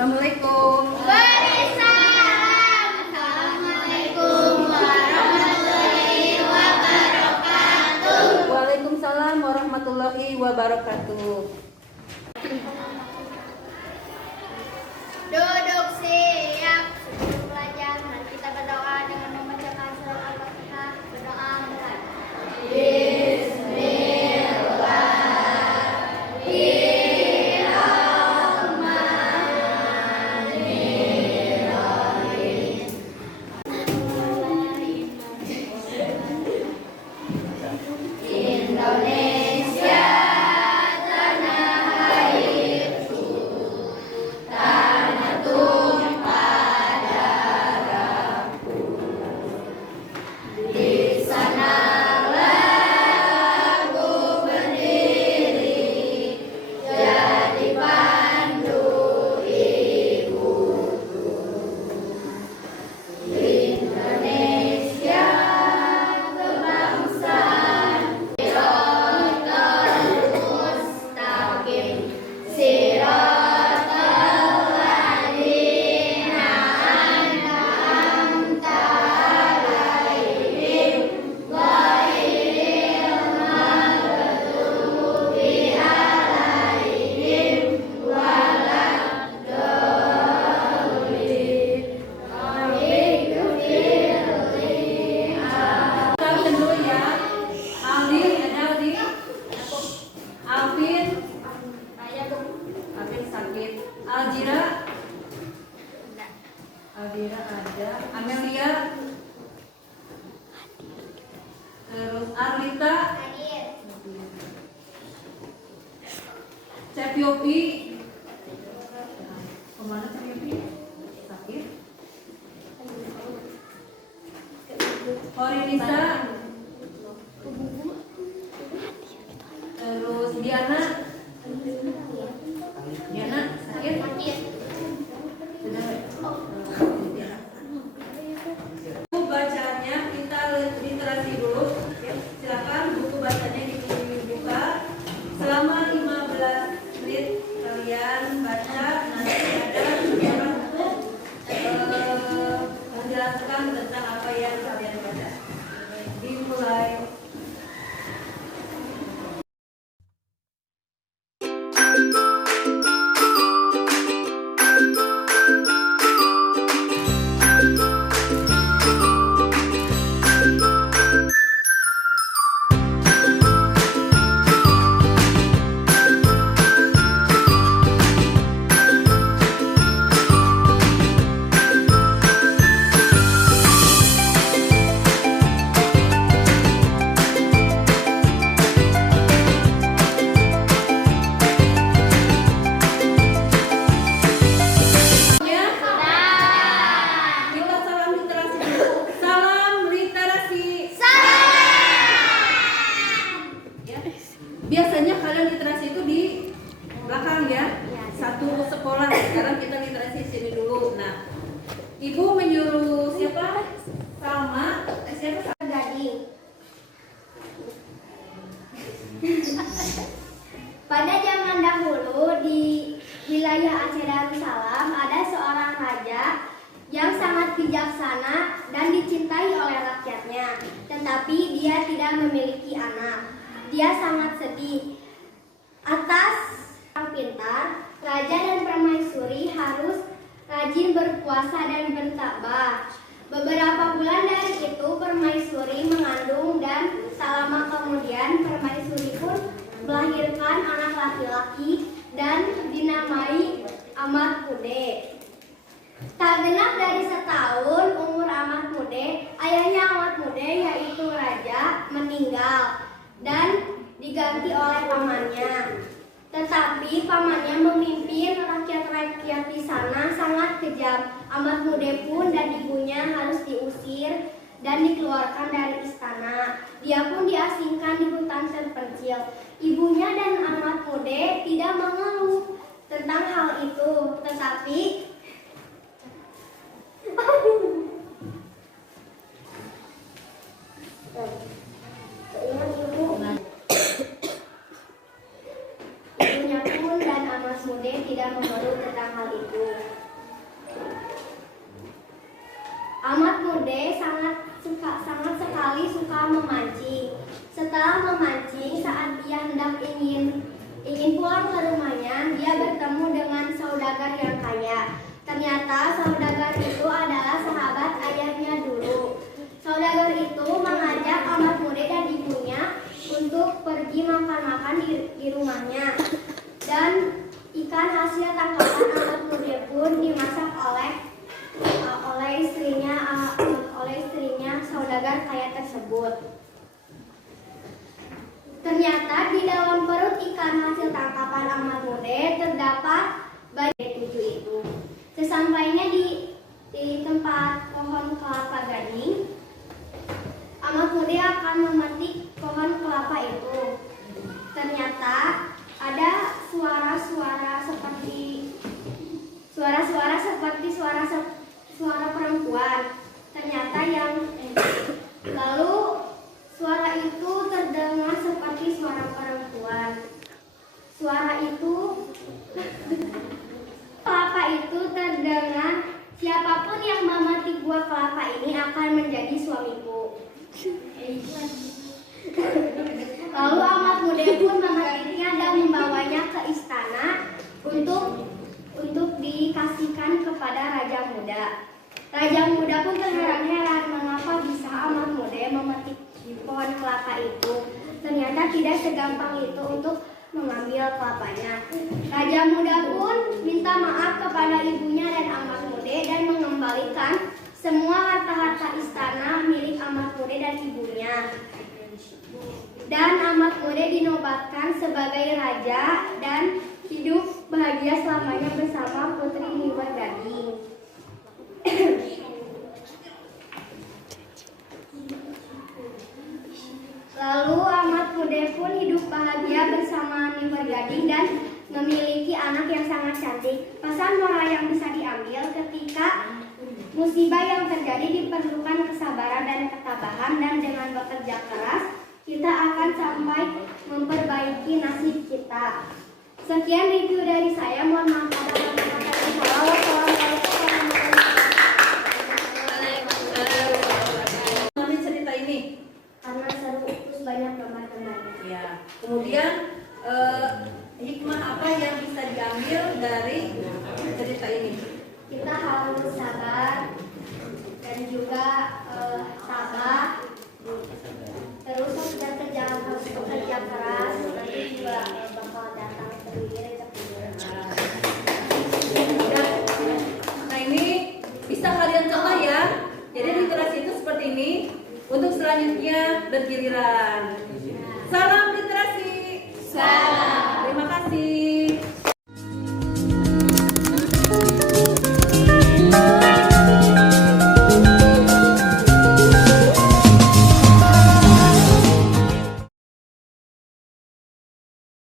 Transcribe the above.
Assalamualaikum. Waalaikumsalam. Assalamualaikum warahmatullahi wabarakatuh. Waalaikumsalam warahmatullahi wabarakatuh. Duduk siap. Sebelum belajar, mari kita berdoa dengan membacakan surat Al-Fatihah. Berdoa mulai. Indonesia tanah airku, tanah tumpah darahku. Di sanalah aku berdiri, jadi pandu ibuku. Indonesia kebangsaan, mustaqim, siratal ladzina an'amta alaihim, ghairil maghdubi alaihim waladdallin. Amin. Kita dulu ya. Aldi, ada Aldi. Alvin. Alvin sakit. Aljira. Aldira ada. Amelia. Terus Arlita. Cepiopi. Kemana Cepiopi? Sakit. Horinisa. Terus Diana. Diana sakit? Sudah. Buku bacaannya kita literasi dulu. Ya, silakan buku bacanya dibuka. Selama 15 menit kalian baca. Nanti ada seorang untuk menjelaskan tentang apa yang kalian baca. Dimulai. Ya, kita salam literasi dulu. Salam literasi. Ya. Biasanya kalian literasi itu di belakang ya. Satu sekolah. Sekarang kita literasi sini dulu. Nah, Ibu menyuruh siapa? Salma. Siapa? Gading. Pada zaman dahulu di wilayah Aceh Darussalam ada seorang raja yang sangat bijaksana dan dicintai oleh rakyatnya, tetapi dia tidak memiliki anak. Dia sangat sedih. Atas orang pintar, raja dan permaisuri harus rajin berpuasa dan bertakbah. Beberapa bulan dari itu permaisuri mengandung dan tak lama kemudian permaisuri pun melahirkan anak laki-laki dan dinamai Ahmad Mude. Tak genap dari setahun umur Ahmad Mude, ayahnya Ahmad Mude yaitu raja meninggal dan diganti oleh pamannya. Tetapi pamannya memimpin rakyat-rakyat di sana sangat kejam. Ahmad Mude pun dan ibunya harus diusir dan dikeluarkan dari istana. Dia pun diasingkan di hutan terpencil. Ibunya dan Ahmad Mude tidak mengeluh tentang hal itu, tetapi ibunya pun dan Ahmad Mude tidak mengeluh baru tentang hal itu. Ahmad Mude sangat sekali suka memancing. Setelah memancing, saat dia hendak ingin pulang ke rumahnya, dia bertemu dengan saudagar yang kaya. Ternyata saudagar itu adalah sahabat ayahnya dulu. Saudagar itu mengajak Ahmad Mude dan ibunya untuk pergi makan-makan di rumahnya. Dan ikan hasil tangkapan Ahmad Mude pun dimasak oleh istrinya saudagar kaya tersebut. Ternyata di dalam perut ikan hasil tangkapan Ahmad Mude terdapat banyak tujuh itu. Sesampainya di tempat pohon kelapa gading, Ahmad Mude akan memetik pohon kelapa itu. Ternyata ada suara-suara seperti suara perempuan. Ternyata lalu suara itu terdengar seperti suara perempuan. Suara itu kelapa itu terdengar, siapapun yang memetik buah kelapa ini akan menjadi suamiku. Lalu Ahmad Mude pun memetiknya dan membawanya ke istana untuk dikasihkan kepada Raja Muda. Raja Muda pun terheran-heran mengapa bisa Ahmad Mude memetik pohon kelapa itu. Ternyata tidak segampang itu untuk mengambil kelapanya. Raja Muda pun minta maaf kepada ibunya dan Ahmad Mude dan mengembalikan semua harta-harta istana milik Ahmad Mude dan ibunya. Dan Ahmad Mude dinobatkan sebagai raja dan hidup bahagia selamanya bersama Putri Niwer Gading. Lalu Ahmad Mude pun hidup bahagia bersama Niwer Gading dan memiliki anak yang sangat cantik. Pesan moral yang bisa diambil ketika musibah yang terjadi diperlukan kesabaran dan ketabahan, dan dengan bekerja keras kita akan sampai memperbaiki nasib kita. Sekian review dari saya. Mohon maaf apabila kata-kata yang salah. Wassalamualaikum warahmatullahi wabarakatuh. Mana cerita ini? Karena seru terus banyak gambar-gambarnya. Ya. Kemudian hikmah apa yang bisa diambil dari cerita ini? Kita harus sabar dan juga tabah. Terus kerja harus bekerja keras, nanti juga bakal datang sendiri rezeki. Nah ini bisa kalian contoh ya. Jadi literasi itu seperti ini. Untuk selanjutnya bergiliran. Salam.